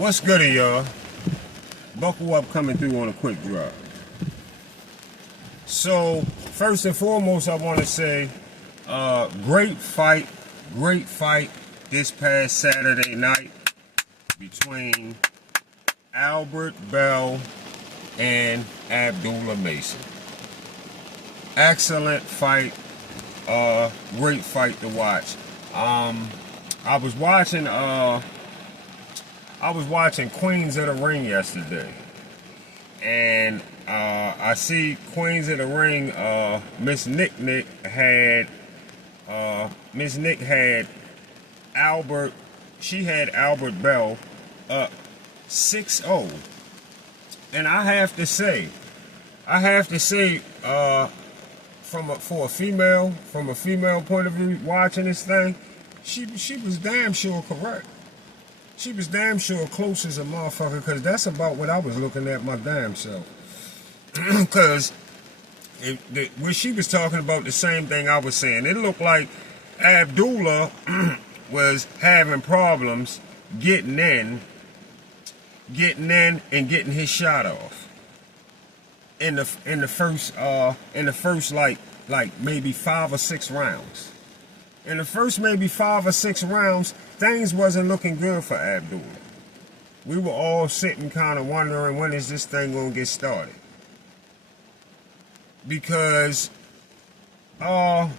What's good, y'all? Buckle up, coming through on a quick drive. So, first and foremost, I want to say, great fight this past Saturday night between Albert Bell and Abdullah Mason. Excellent fight, great fight to watch. I was watching Queens of the Ring yesterday, and I see Queens of the Ring. Miss Nick had Albert. She had Albert Bell up 6-0, and I have to say, from a female point of view, watching this thing, she was damn sure correct. She was damn sure close as a motherfucker, because that's about what I was looking at my damn self. Because when she was talking about the same thing I was saying, it looked like Abdullah was having problems getting in and getting his shot off in the first like maybe 5 or 6 rounds. In the first maybe 5 or 6 rounds, things wasn't looking good for Abdullah. We were all sitting kind of wondering, when is this thing gonna get started? Because Albert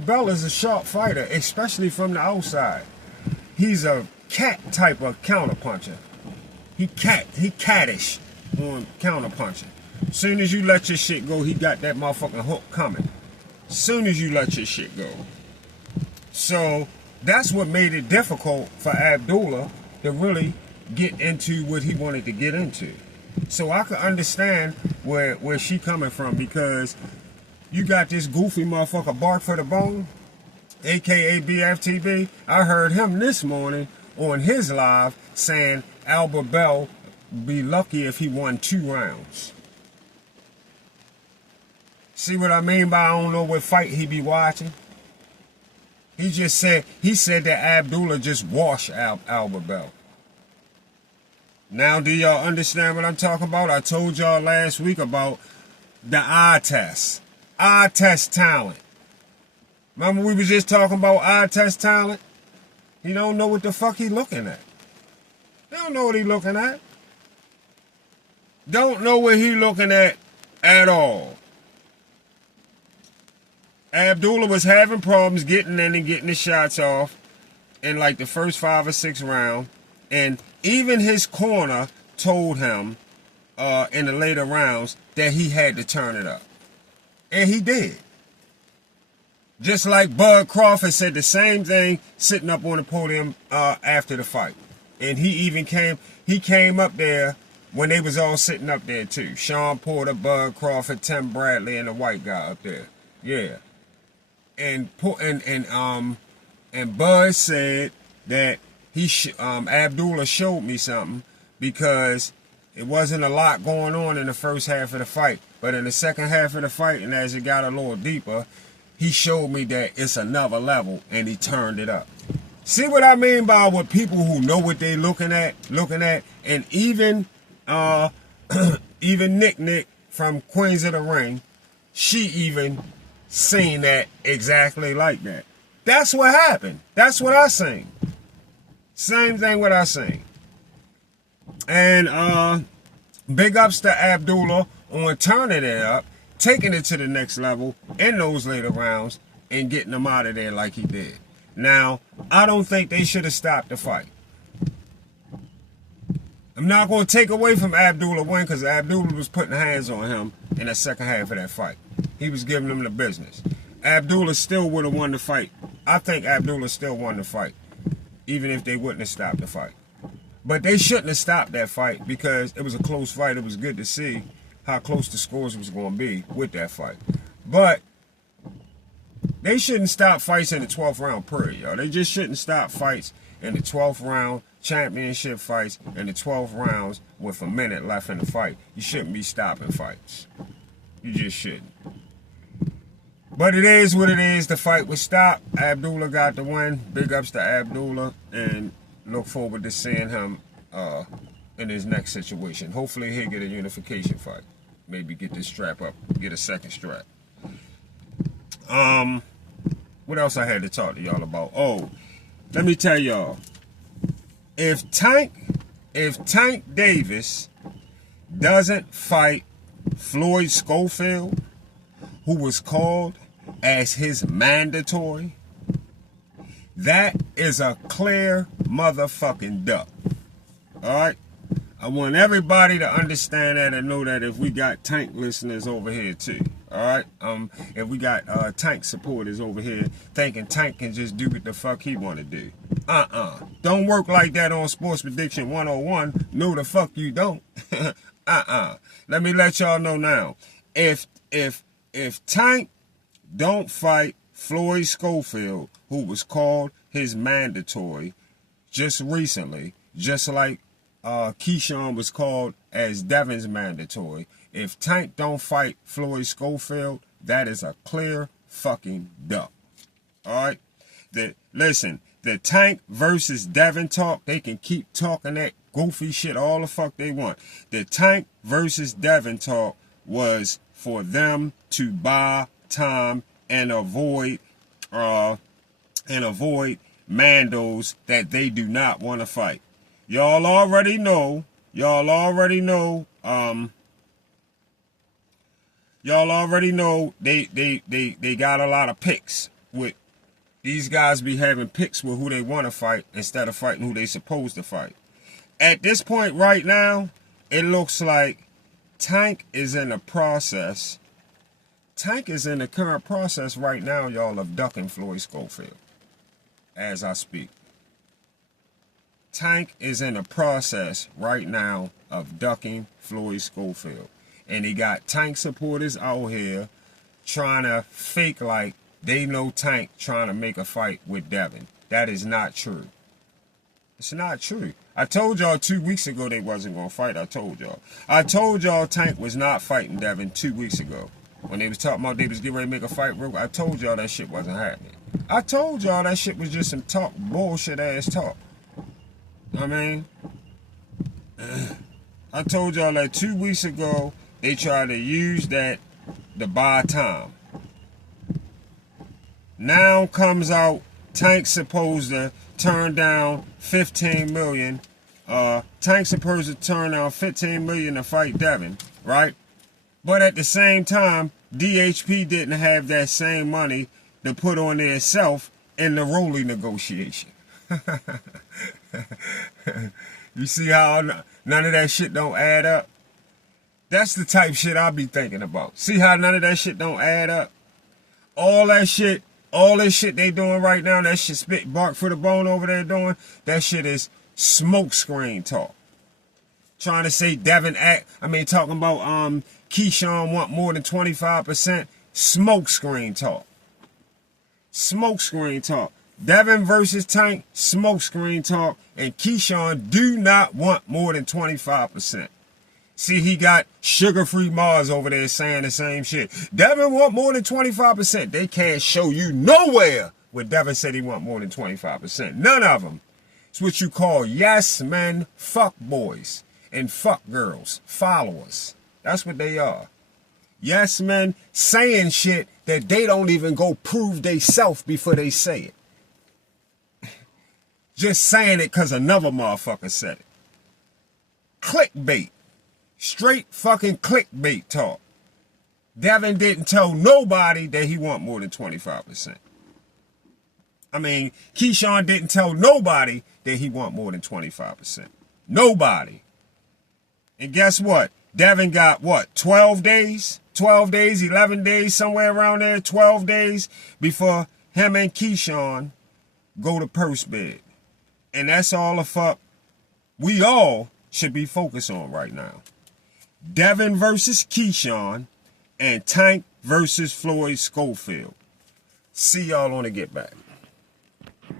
Bell is a sharp fighter, especially from the outside. He's a cat type of counterpuncher. He cattish on counterpunching. Soon as you let your shit go, he got that motherfucking hook coming. Soon as you let your shit go. So that's what made it difficult for Abdullah to really get into what he wanted to get into. So I could understand where she coming from, because you got this goofy motherfucker Bark for the Bone, aka BFTB. I heard him this morning on his live saying Albert Bell be lucky if he won 2 rounds. See what I mean by I don't know what fight he be watching? He said that Abdullah just washed Albert Bell. Now, do y'all understand what I'm talking about? I told y'all last week about the eye test. Eye test talent. Remember we was just talking about eye test talent? He don't know what the fuck he looking at. He don't know what he looking at. Don't know what he looking at all. Abdullah was having problems getting in and getting the shots off in like the first 5 or 6 rounds. And even his corner told him in the later rounds that he had to turn it up. And he did. Just like Bud Crawford said the same thing sitting up on the podium after the fight. And he came up there when they was all sitting up there too. Sean Porter, Bud Crawford, Tim Bradley, and the white guy up there. Yeah. And Bud said that Abdullah showed me something, because it wasn't a lot going on in the first half of the fight, but in the second half of the fight, and as it got a little deeper, he showed me that it's another level, and he turned it up. See what I mean by what people who know what they looking at, and even Nick from Queens of the Ring, she even seen that exactly like that. That's what happened. That's what I seen. Same thing what I seen. And big ups to Abdullah on turning it up, taking it to the next level in those later rounds, and getting them out of there like he did. Now, I don't think they should have stopped the fight. I'm not going to take away from Abdullah win, because Abdullah was putting hands on him in the second half of that fight. He was giving him the business. Abdullah still would have won the fight. I think Abdullah still won the fight, even if they wouldn't have stopped the fight. But they shouldn't have stopped that fight, because it was a close fight. It was good to see how close the scores was going to be with that fight. But they shouldn't stop fights in the 12th round period, y'all. They just shouldn't stop fights in the 12th round, championship fights, in the 12th rounds with a minute left in the fight. You shouldn't be stopping fights. You just shouldn't. But it is what it is. The fight was stopped. Abdullah got the win. Big ups to Abdullah. And look forward to seeing him in his next situation. Hopefully he'll get a unification fight. Maybe get this strap up, get a second strap. What else I had to talk to y'all about? Oh, let me tell y'all. If Tank Davis doesn't fight Floyd Schofield, who was called as his mandatory, that is a clear motherfucking duck. Alright? I want everybody to understand that and know that if we got Tank listeners over here too. Alright? If we got Tank supporters over here thinking Tank can just do what the fuck he wanna do. Don't work like that on Sports Prediction 101. No the fuck you don't. Let me let y'all know now. If Tank don't fight Floyd Schofield, who was called his mandatory just recently, just like Keyshawn was called as Devin's mandatory. If Tank don't fight Floyd Schofield, that is a clear fucking duck. Alright? Listen, the Tank versus Devin talk, they can keep talking that goofy shit all the fuck they want. The Tank versus Devin talk was for them to buy time and avoid Mandos that they do not want to fight. Y'all already know they got a lot of picks with these guys be having picks with who they want to fight instead of fighting who they supposed to fight. At this point right now, it looks like Tank is in the process. Tank is in the current process right now, y'all, of ducking Floyd Schofield as I speak. Tank is in the process right now of ducking Floyd Schofield. And he got Tank supporters out here trying to fake like they know Tank trying to make a fight with Devin. That is not true. It's not true. I told y'all 2 weeks ago they wasn't going to fight. I told y'all Tank was not fighting Devin 2 weeks ago. When they was talking about they was getting ready to make a fight, I told y'all that shit wasn't happening. I told y'all that shit was just some talk, bullshit ass talk. I mean, I told y'all that 2 weeks ago they tried to use that to buy time. Now comes out Tank's supposed to turn down $15 million. Tank's supposed to turn down $15 million to fight Devin, right? But at the same time, DHP didn't have that same money to put on their self in the Rolly negotiation. You see how none of that shit don't add up? That's the type shit I be thinking about. See how none of that shit don't add up? All this shit they doing right now, that shit spit bark for the bone over there doing, that shit is smokescreen talk. Trying to say Devin talking about Keyshawn want more than 25%, smokescreen talk. Smokescreen talk. Devin versus Tank, smokescreen talk, and Keyshawn do not want more than 25%. See, he got Sugar-Free Mars over there saying the same shit. Devin want more than 25%. They can't show you nowhere where Devin said he want more than 25%. None of them. It's what you call yes men, fuck boys, and fuck girls, followers. That's what they are. Yes men saying shit that they don't even go prove they self before they say it. Just saying it because another motherfucker said it. Clickbait. Straight fucking clickbait talk. Devin didn't tell nobody that he want more than 25%. Keyshawn didn't tell nobody that he want more than 25%. Nobody. And guess what? Devin got what? 12 days? 12 days, 11 days, somewhere around there, 12 days before him and Keyshawn go to purse bid. And that's all the fuck we all should be focused on right now. Devin versus Keyshawn and Tank versus Floyd Schofield. See y'all on the Get Back.